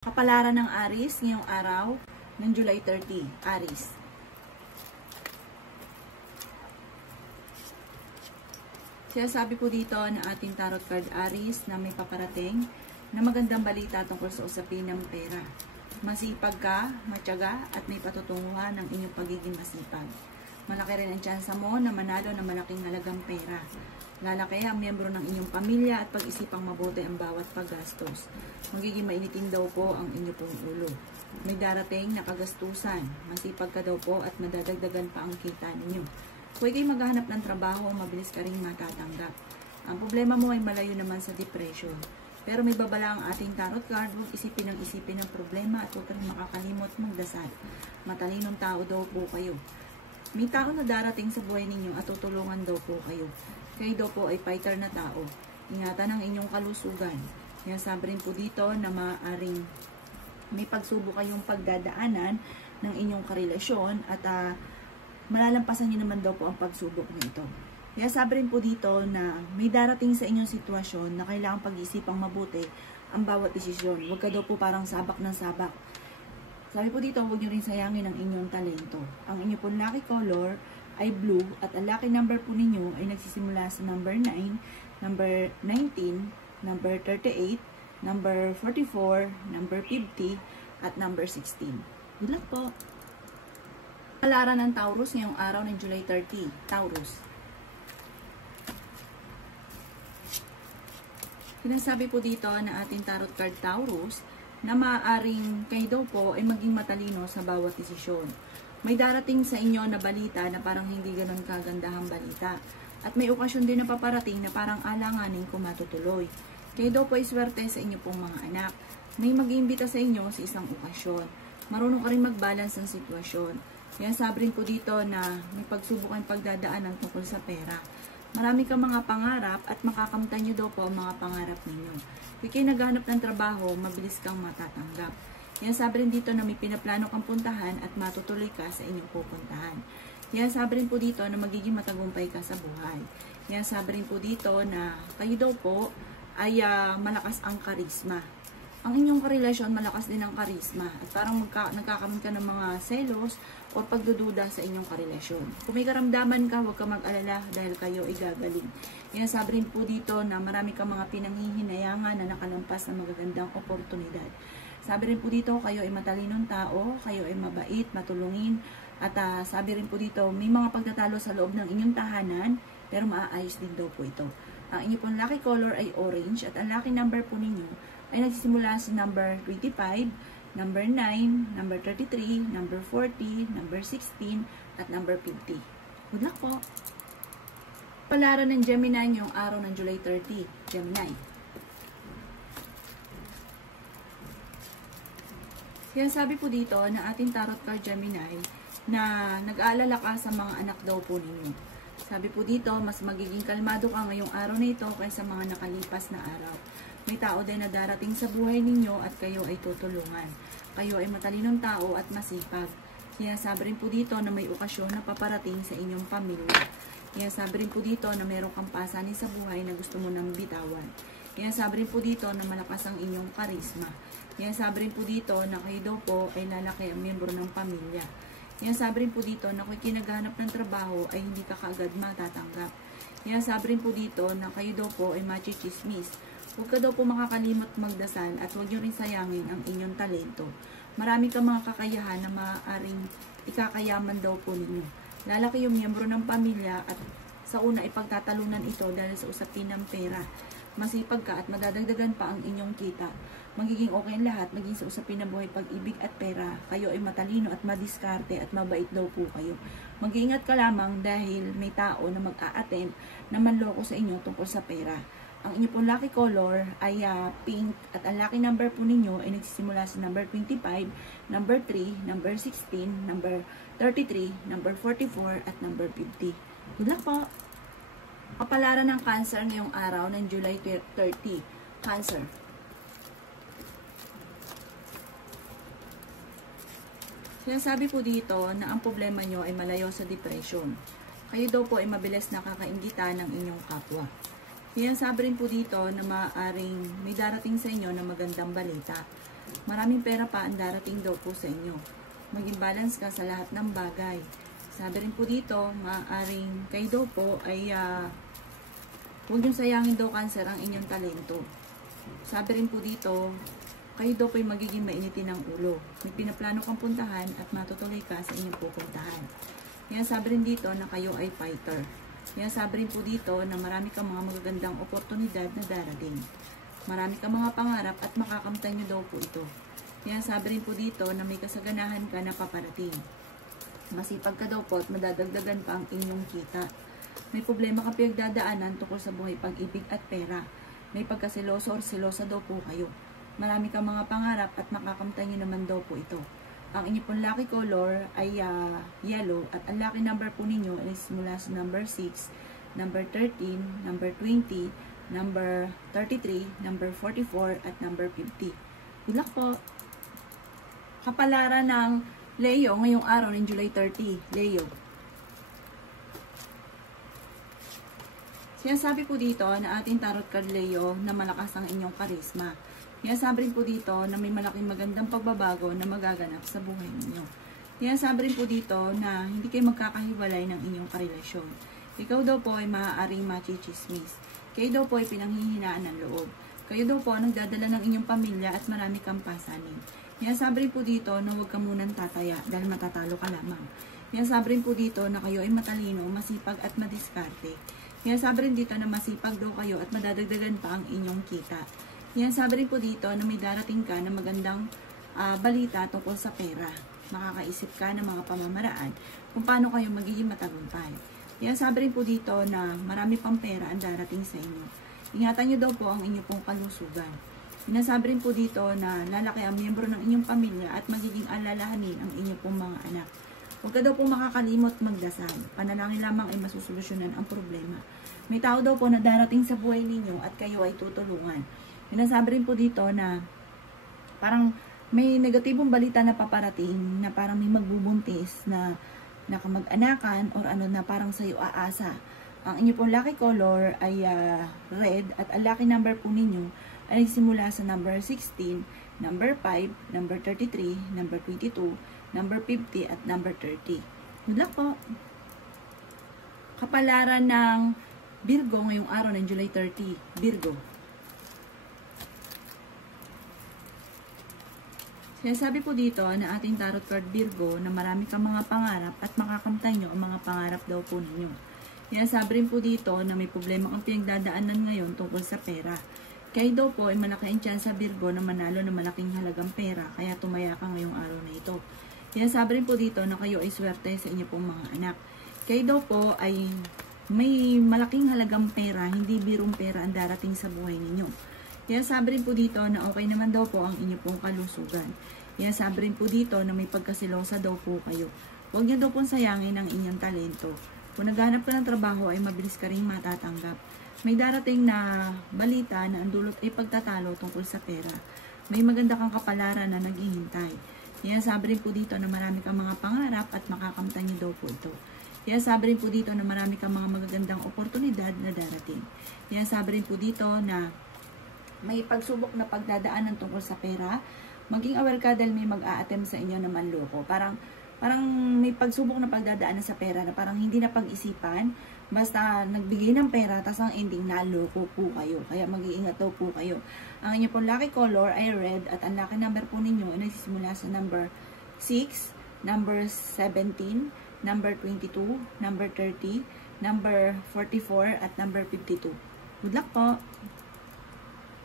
Kapalaran ng Aries ngayong araw ng July 30, Aries. Sinasabi po dito na ating tarot card Aries na may paparating na magandang balita tungkol sa usapin ng pera. Masipag ka, matyaga at may patutunguhan ng inyong pagiging masipag. Malaki rin ang tsansa mo na manalo ng malaking halagang pera. Lalaki ang miyembro ng inyong pamilya at pag-isipang mabuti ang bawat paggastos. Magiging mainitin daw po ang inyong pong ulo. May darating na kagastusan. Masipag ka daw po at madadagdagan pa ang kita ninyo. Huwag kayo maghahanap ng trabaho, mabilis ka rin matatanggap. Ang problema mo ay malayo naman sa depression. Pero may babala ang ating tarot card, huwag isipin ng problema at huwag ka rin makakalimot magdasal. Matalinong tao daw po kayo. May tao na darating sa buhay ninyo at tutulungan daw po kayo. Kayo daw po ay fighter na tao. Ingatan ang inyong kalusugan. Sinasabi rin po dito na maaaring may pagsubok kayong pagdadaanan ng inyong karelasyon at malalampasan nyo naman daw po ang pagsubok nito. Kaya sabi rin po dito na may darating sa inyong sitwasyon na kailangang pag-isipang mabuti ang bawat desisyon. Huwag ka daw po parang sabak ng sabak. Sabi po dito, huwag nyo rin sayangin ang inyong talento. Ang inyong pong lucky color ay blue at ang lucky number po ninyo ay nagsisimula sa number 9, number 19, number 38, number 44, number 50, at number 16. Good luck po! Kapalaran ng Taurus ngayong araw ng July 30. Taurus. Sinasabi po dito na ating tarot card Taurus na maaaring kayo daw po ay maging matalino sa bawat desisyon. May darating sa inyo na balita na parang hindi ganon kagandahang balita. At may okasyon din na paparating na parang alanganin kung matutuloy. Kayo daw po ay swerte sa inyo pong mga anak. May mag-iimbita sa inyo sa isang okasyon. Marunong ka rin mag-balance ng sitwasyon. Kaya sabi rin po dito na may pagsubok ang pagdadaanan tungkol sa pera. Marami kang mga pangarap at makakamtan nyo daw po ang mga pangarap ninyo. Kung kayo naghahanap ng trabaho, mabilis kang matatanggap. Yan sabi rin dito na may pinaplano kang puntahan at matutuloy ka sa inyong pupuntahan. Yan sabi rin po dito na magiging matagumpay ka sa buhay. Yan sabi rin po dito na kayo daw po ay malakas ang karisma. Ang inyong karelasyon, malakas din ang karisma. At parang nagkakaroon ka ng mga selos o pagdududa sa inyong karelasyon. Kung may karamdaman ka, huwag ka mag-alala dahil kayo ay gagaling. Yan sabi rin po dito na marami kang mga pinanghihinayangan na nakalampas ng magagandang oportunidad. Sabi rin po dito, kayo ay matalinong tao, kayo ay mabait, matulungin, at sabi rin po dito, may mga pagtatalo sa loob ng inyong tahanan, pero maaayos din daw po ito. Ang inyong pong lucky color ay orange, at ang lucky number po ninyo ay nagsisimula sa number 25, number 9, number 33, number 40, number 16, at number 50. Good luck po! Palaran ng Gemini ngayong araw ng July 30, Gemini. Kaya sabi po dito na ating tarot card Gemini na nag-aalala ka sa mga anak daw po ninyo. Sabi po dito, mas magiging kalmado ka ngayong araw na ito kaysa mga nakalipas na araw. May tao din na darating sa buhay ninyo at kayo ay tutulungan. Kayo ay matalinong tao at masipag. Kaya sabi rin po dito na may okasyon na paparating sa inyong pamilya. Kaya sabi rin po dito na mayroong kang pasanin sa buhay na gusto mo nang bitawan. Kaya sabi rin po dito na malakas ang inyong karisma. Kaya sabi rin po dito na kayo daw po ay lalaki ang miyembro ng pamilya. Kaya sabi rin po dito na kung kinaghanap ng trabaho ay hindi ka kaagad matatanggap. Kaya sabi rin po dito na kayo daw po ay machichismis. Huwag ka daw po makakalimot magdasal at huwag nyo rin sayangin ang inyong talento. Marami kang mga kakayahan na maaaring ikakayaman daw po ninyo. Lalaki yung miyembro ng pamilya at sa una ipagtatalunan ito dahil sa usapin ng pera. Masipag ka at madadagdagan pa ang inyong kita. Magiging okay ang lahat, maging sa usapin ng buhay, pag-ibig at pera. Kayo ay matalino at madiskarte at mabait daw po kayo. Mag-iingat ka lamang dahil may tao na mag-a-attempt na manloko sa inyo tungkol sa pera. Ang inyo pong lucky color ay pink at ang lucky number po ninyo ay nagsisimula sa number 25, number 3, number 16, number 33, number 44 at number 50. Good luck po! Kapalaran ng Cancer ngayong araw ng July 30. Cancer. Sinasabi po dito na ang problema nyo ay malayo sa depression. Kayo daw po ay mabilis nakakainggitan ng inyong kapwa. Kaya sabi rin po dito na maaaring may darating sa inyo na magandang balita. Maraming pera pa ang darating daw po sa inyo. Maging balance ka sa lahat ng bagay. Sabi rin po dito, maaaring kayo daw po ay huwag niyong sayangin daw cancer ang inyong talento. Sabi rin po dito, kayo daw po ay magiging mainitin ng ulo. May pinaplano kang puntahan at matutuloy ka sa inyong pupuntahan. Yan sabi rin dito na kayo ay fighter. Yan sabi rin po dito na marami kang mga magagandang oportunidad na darating. Marami kang mga pangarap at makakamtan nyo daw po ito. Yan sabi rin po dito na may kasaganahan ka na paparating. Masipag ka daw po at madadagdagan pa ang inyong kita. May problema ka pinagdadaanan tungkol sa buhay, pag-ibig at pera. May pagkaseloso or selosa daw po kayo. Marami kang mga pangarap at makakamtan nyo naman daw po ito. Ang inyo pong lucky color ay yellow at ang lucky number po ninyo is mula sa number 6, number 13, number 20, number 33, number 44 at number 50. Good luck po! Kapalaran ng Leo ngayong araw ng July 30. Leo. Sinasabi po dito na ating tarot card Leo na malakas ang inyong karisma. Sinasabi rin po dito na may malaking magandang pagbabago na magaganap sa buhay ninyo. Sinasabi rin po dito na hindi kayo magkakahiwalay ng inyong karelasyon. Ikaw daw po ay maaaring machichismis. Kayo daw po ay pinanghihinaan ng loob. Kayo daw po ang nagdadala ng inyong pamilya at marami kang pasanin. Sinasabi rin po dito na huwag ka munang tataya dahil matatalo ka lamang. Sinasabi rin po dito na kayo ay matalino, masipag at madiskarte. Sinasabi rin dito na masipag daw kayo at madadagdagan pa ang inyong kita. Sinasabi rin po dito na may darating ka na magandang balita tungkol sa pera. Makakaisip ka ng mga pamamaraan kung paano kayo magiging matagumpay. Sinasabi rin po dito na marami pang pera ang darating sa inyo. Ingatan nyo daw po ang inyong pong kalusugan. Sinasabi rin po dito na lalaki ang miyembro ng inyong pamilya at magiging alalahanin ang inyong pong mga anak. Huwag ka daw po makakalimot magdasal. Panalangin lamang ay masusolusyonan ang problema. May tao daw po na darating sa buhay ninyo at kayo ay tutulungan. Sinasabi rin po dito na parang may negatibong balita na paparating na parang may magbubuntis na nakamag-anakan or ano na parang sa'yo aasa. Ang inyo pong lucky color ay red at ang lucky number po ninyo ay simula sa number 16, number 5, number 33, number 22, number 50 at number 30. Good luck po! Kapalaran ng Virgo ngayong araw ng July 30. Virgo. Sinasabi po dito na ating tarot card Virgo na marami kang mga pangarap at makakamtan nyo ang mga pangarap daw po ninyo. Sinasabi rin po dito na may problema kang pinagdadaanan ngayon tungkol sa pera. Kayo daw po ay malaki ang chance sa Virgo na manalo ng malaking halagang pera kaya tumaya ka ngayong araw na ito. Sinasabi rin po dito na kayo ay swerte sa inyo pong mga anak. Kayo daw po ay may malaking halagang pera, hindi birong pera ang darating sa buhay ninyo. Sabi rin po dito na okay naman daw po ang inyo pong kalusugan. Sabi rin po dito na may pagkasilosa daw po kayo. Huwag niyo daw pong sayangin ang inyong talento. Kung naghanap ka ng trabaho ay mabilis ka rin matatanggap. May darating na balita na ang dulot ay pagtatalo tungkol sa pera. May maganda kang kapalaran na naghihintay. Sabi rin po dito na marami kang mga pangarap at makakamtan niyo daw po ito. Sabi rin po dito na marami kang mga magagandang oportunidad na darating. Sabi rin po dito na may pagsubok na pagdadaanan tungkol sa pera. Maging aware ka dahil may mag-a-attempt sa inyo na manloko. Parang may pagsubok na pagdadaanan sa pera na parang hindi na pag-isipan. Basta nagbigay ng pera, tas ang ending naloko po kayo. Kaya mag-iingat daw po kayo. Ang inyo pong lucky color ay red at ang lucky number po ninyo ay nagsisimula sa number 6, number 17, number 22, number 30, number 44 at number 52. Good luck po!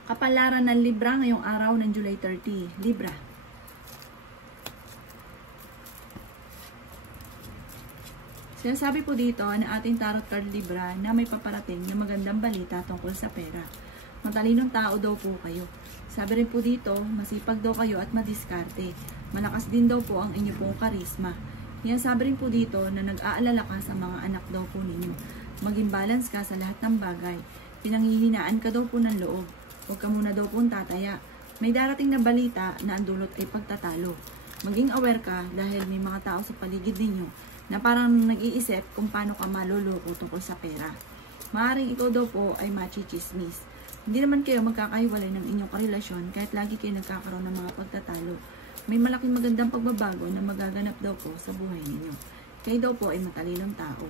Kapalaran ng Libra ngayong araw ng July 30. Libra. Sinasabi po dito na ating tarot card Libra na may paparating na magandang balita tungkol sa pera. Matalinong tao daw po kayo. Sabi rin po dito, masipag daw kayo at madiskarte. Malakas din daw po ang inyo pong karisma. Sabi rin po dito na nag-aalala ka sa mga anak daw po ninyo. Maging balance ka sa lahat ng bagay. Pinanghihinaan ka daw po ng loob. Huwag ka muna daw pong tataya. May darating na balita na ang dulot ay pagtatalo. Maging aware ka dahil may mga tao sa paligid ninyo na parang nag-iisip kung paano ka maluloko tungkol sa pera. Maaaring ikaw daw po ay machichismis. Hindi naman kayo magkakahiwalay ng inyong karelasyon kahit lagi kayo nagkakaroon ng mga pagtatalo. May malaking magandang pagbabago na magaganap daw po sa buhay ninyo. Kayo daw po ay matalinong tao.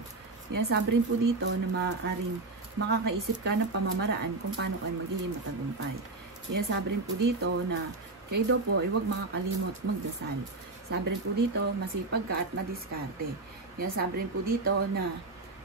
Kaya sabi rin po dito na maaaring makakaisip ka ng pamamaraan kung paano kayo magiging matagumpay. Kaya sabi rin po dito na kayo daw po ay huwag makakalimot magdasal. Sabi rin po dito, masipag ka at madiskarte. Kaya sabi rin po dito na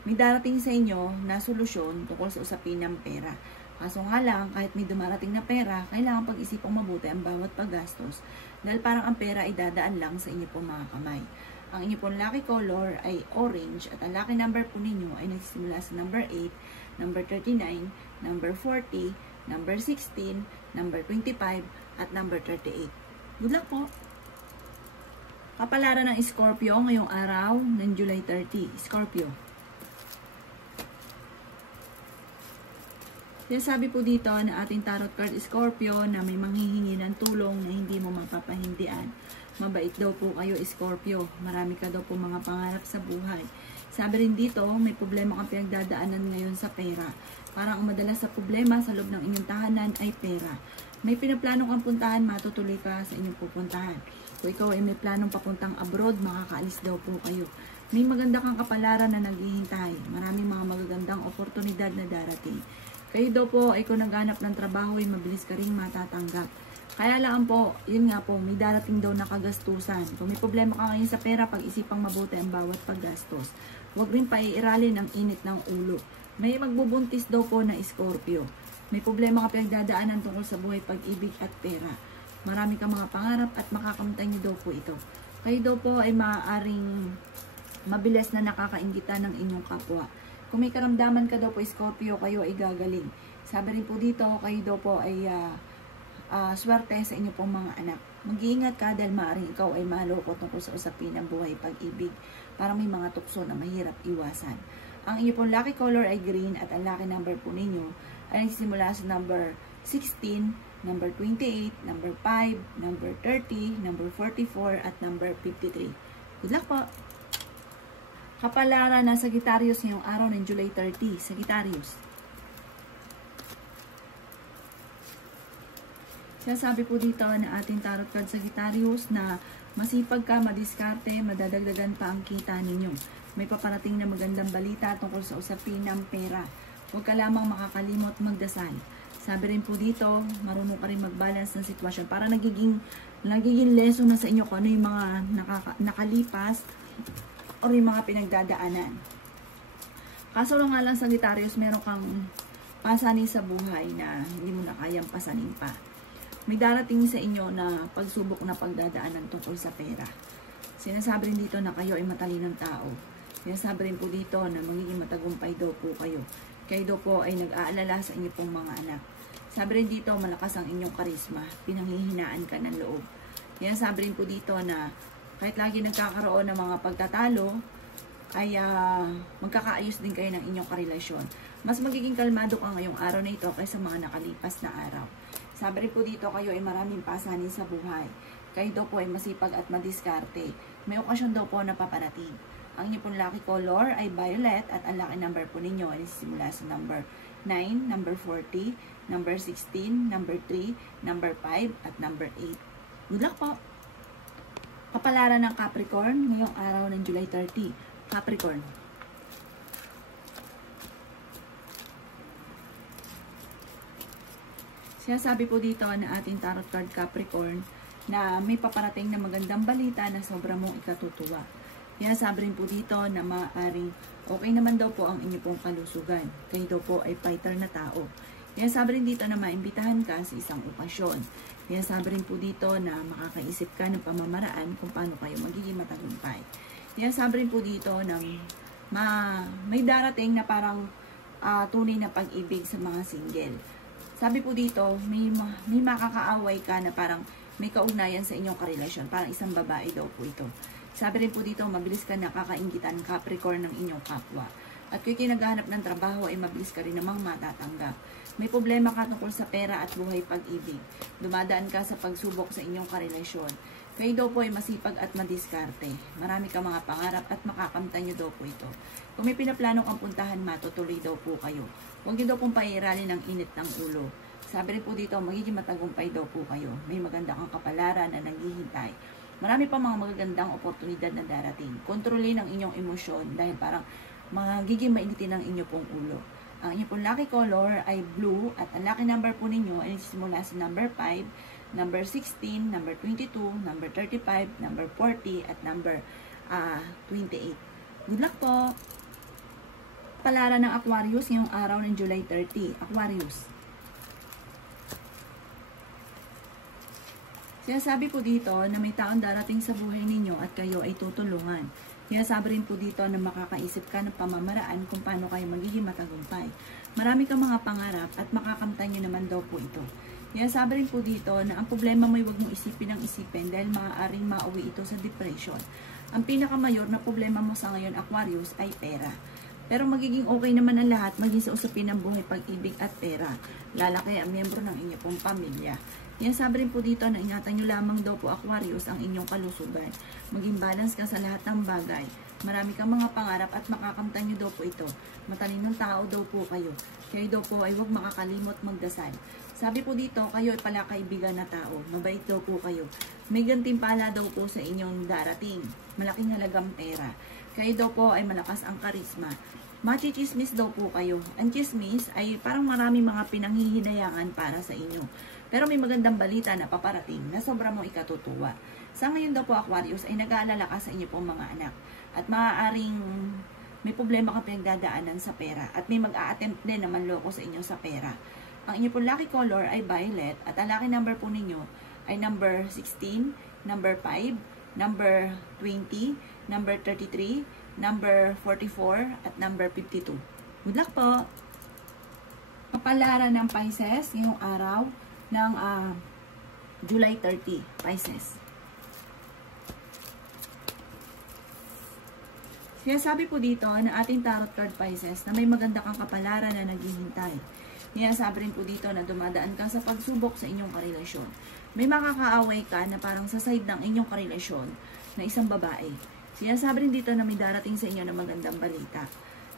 may darating sa inyo na solusyon tungkol sa usapin ng pera. Kaso nga lang, kahit may dumarating na pera, kailangan pag-isipang mabuti ang bawat paggastos dahil parang ang pera ay dadaan lang sa inyo pong mga kamay. Ang inyo pong lucky color ay orange at ang lucky number po ninyo ay nagsisimula sa number 8, number 39, number 40, number 16, number 25, at number 38. Good luck po! Kapalaran ng Scorpio ngayong araw ng July 30. Scorpio. Kaya sabi po dito na ating tarot card Scorpio na may manghihingi ng tulong na hindi mo mapapahindian. Mabait daw po kayo Scorpio. Marami ka daw po mga pangarap sa buhay. Sabi rin dito, may problema kang pinagdadaanan ngayon sa pera. Parang ang madalas sa problema sa loob ng inyong tahanan ay pera. May pinaplano kang puntahan, matutuloy ka sa inyong pupuntahan. Kung ikaw ay may planong papuntang abroad, makakaalis daw po kayo. May maganda kang kapalaran na naghihintay. Maraming mga magagandang oportunidad na darating. Kayo daw po ay kung naghanap ng trabaho ay mabilis ka rin matatanggap. Kaya lang po, yun nga po, may darating daw na kagastusan. Kung may problema ka ngayon sa pera, pag-isipang mabuti ang bawat paggastos. Huwag rin paiiralin ang init ng ulo. May magbubuntis daw po na Scorpio. May problema ka pinagdadaanan tungkol sa buhay, pag-ibig at pera. Marami kang mga pangarap at makakamtan niyo daw po ito. Kayo daw po ay maaaring mabilis na nakakaingitan ng inyong kapwa. Kung may karamdaman ka daw po Scorpio, kayo ay gagaling. Sabi rin po dito, kayo daw po ay swerte sa inyo pong mga anak. Mag-iingat ka dahil maaaring ikaw ay maloko tungkol sa usapin ng buhay, pag-ibig. Parang may mga tukso na mahirap iwasan. Ang inyo pong lucky color ay green at ang lucky number po ninyo ay nagsisimula sa number 16, number 28, number 5, number 30, number 44, at number 53. Good luck po! Kapalaran ng Sagittarius ngayong araw ng July 30. Sagittarius. Sabi po dito na ating tarot card Sagittarius na masipag ka, madiskarte, madadagdagan pa ang kita ninyo. May paparating na magandang balita tungkol sa usapin ng pera. Huwag ka lamang makakalimot magdasal. Sabi rin po dito, marunong ka rin mag-balance ng sitwasyon. Para nagiging lesson na sa inyo kung ano yung mga nakalipas o yung mga pinagdadaanan. Kaso lang nga lang Sagittarius, meron kang pasanin sa buhay na hindi mo na kayang pasanin pa. May darating sa inyo na pagsubok na pagdadaanan tungkol sa pera. Sinasabi rin dito na kayo ay matalinong tao. Sinasabi rin po dito na magiging matagumpay daw po kayo. Kayo daw po ay nag-aalala sa inyo pong mga anak. Sabi rin dito, malakas ang inyong karisma. Pinanghihinaan ka ng loob. Sabi rin po dito na kahit lagi nagkakaroon ng mga pagtatalo, ay magkakaayos din kayo ng inyong karelasyon. Mas magiging kalmado ka ngayong araw na ito kaysa mga nakalipas na araw. Sabi rin po dito, kayo ay maraming pasanin sa buhay. Kayo daw po ay masipag at madiskarte. May okasyon daw po na paparating. Ang inyong pong lucky color ay violet at ang lucky number po ninyo ay simula sa number 9, number 40, number 16, number 3, number 5, at number 8. Good luck po! Kapalaran ng Capricorn ngayong araw ng July 30. Capricorn. Sabi po dito na ating tarot card Capricorn na may paparating na magandang balita na sobrang mong ikatutuwa. Sabi rin po dito na maaaring okay naman daw po ang inyo pong kalusugan. Kayo daw po ay fighter na tao. Sabi rin dito na maimbitahan ka sa isang okasyon. Sabi rin po dito na makakaisip ka ng pamamaraan kung paano kayo magiging matagumpay. Sabi rin po dito na may darating na parang tunay na pag-ibig sa mga single. Sabi po dito, may makakaaway ka na parang may kaugnayan sa inyong karelasyon. Parang isang babae daw po ito. Sabi rin po dito, mabilis ka nakakaingitan Capricorn ng inyong kapwa. At kung naghahanap ng trabaho, ay mabilis ka rin namang matatanggap. May problema ka tungkol sa pera at buhay pag-ibig. Dumadaan ka sa pagsubok sa inyong karelasyon. Kayo daw po ay masipag at madiskarte. Marami kang mga pangarap at makakamtan nyo daw po ito. Kung may pinaplano kang puntahan, matutuloy daw po kayo. Huwag nyo daw pong pairalin ng init ng ulo. Sabi rin po dito, magiging matagumpay daw po kayo. May maganda kang kapalaran na naghihintay. Marami pa mga magagandang oportunidad na darating. Kontrolin ang inyong emosyon dahil parang magiging mainitin ang inyo pong ulo. Ang inyong pong lucky color ay blue at ang lucky number po ninyo ay simula sa number 5, number 16, number 22, number 35, number 40, at number 28. Good luck po! Palaran ng Aquarius ngayong araw ng July 30. Aquarius. Sinasabi po dito na may taong darating sa buhay ninyo at kayo ay tutulungan. Sinasabi rin po dito na makakaisip ka ng pamamaraan kung paano kayo magiging matagumpay. Marami kang mga pangarap at makakamtan nyo naman daw po ito. Sinasabi rin po dito na ang problema mo ay huwag mong isipin ng isipin dahil maaaring mauwi ito sa depression. Ang pinakamayor na problema mo sa ngayon, Aquarius, ay pera. Pero magiging okay naman ang lahat maging sa usapin ng buhay, pag-ibig at pera. Lalaki ang miyembro ng inyong pong pamilya. Sinasabi rin po dito na ingatan nyo lamang daw po, Aquarius, ang inyong kalusugan. Maging balance ka sa lahat ng bagay. Marami kang mga pangarap at makakamtan nyo daw po ito. Matalinong tao daw po kayo. Kayo daw po ay huwag makakalimot magdasal. Sabi po dito, kayo ay pala kaibigan na tao. Mabait daw po kayo. May gantimpala daw po sa inyong darating. Malaking halagang pera. Kayo daw po ay malakas ang karisma. Machichismis daw po kayo. Ang chismis ay parang marami mga pinanghihinayangan para sa inyo. Pero may magandang balita na paparating na sobra mong ikatutuwa. Sa ngayon daw po, Aquarius, ay nag-aalala ka sa inyo pong mga anak. At maaaring may problema ka pinagdadaanan sa pera. At may mag-a-attempt din na manloko sa inyo sa pera. Ang inyo pong lucky color ay violet. At ang lucky number po ninyo ay number 16, number 5, number 20, number 33, number 44, at number 52. Good luck po! Kapalaran ng Pisces ngayong araw ng July 30, Pisces. Sinasabi po dito na ating tarot card, Pisces, na may maganda kang kapalaran na naghihintay. Sinasabi rin po dito na dumadaan ka sa pagsubok sa inyong karelasyon. May makakaaway ka na parang sa side ng inyong karelasyon na isang babae. Sinasabi rin dito na may darating sa inyo na magandang balita.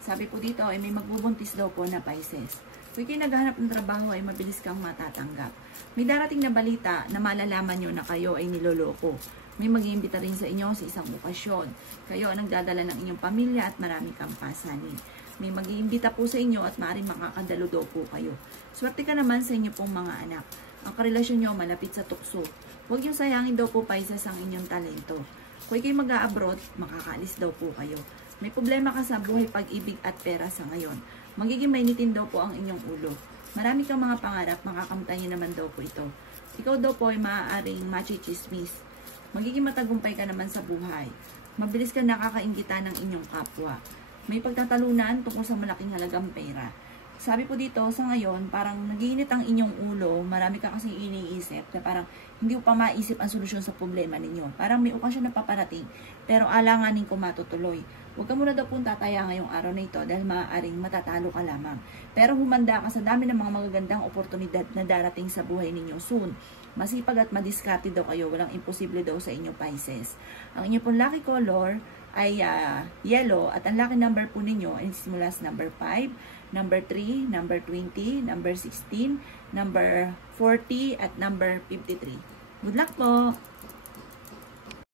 Sabi po dito ay may magbubuntis daw po na Pisces. Kung kayo naghahanap ng trabaho ay mabilis kang matatanggap. May darating na balita na malalaman nyo na kayo ay niloloko. May mag-iimbita rin sa inyo sa isang okasyon. Kayo ang nagdadala ng inyong pamilya at marami kang pasanin. May mag-iimbita po sa inyo at maaaring makakadalo daw po kayo. Swerte ka naman sa inyo pong mga anak. Ang karelasyon nyo malapit sa tukso. Huwag yung sayangin daw po, Pisces, ang inyong talento. Kung kayo mag-a-abroad, makakaalis daw po kayo. May problema ka sa buhay, pag-ibig at pera sa ngayon. Magiging mainitin daw po ang inyong ulo. Marami kang mga pangarap, makakamtan nyo naman daw po ito. Ikaw daw po ay maaaring machichismis. Magiging matagumpay ka naman sa buhay. Mabilis ka nakakainggitan ng inyong kapwa. May pagtatalunan tungkol sa malaking halagang pera. Sabi po dito, sa ngayon, parang nagiinit ang inyong ulo, marami ka kasing iniisip, na parang hindi mo pa maisip ang solusyon sa problema ninyo. Parang may okasyon na paparating, pero alanganin ko matutuloy. Huwag ka muna daw pong tataya ngayong araw na ito dahil maaaring matatalo ka lamang. Pero humanda ka sa dami ng mga magagandang oportunidad na darating sa buhay ninyo soon. Masipag at madiskarte daw kayo, walang imposible daw sa inyo, Pisces. Ang inyo pong lucky color ay yellow at ang lucky number po ninyo ay simula sa number 5, number 3, number 20, number 16, number 40 at number 53. Good luck po!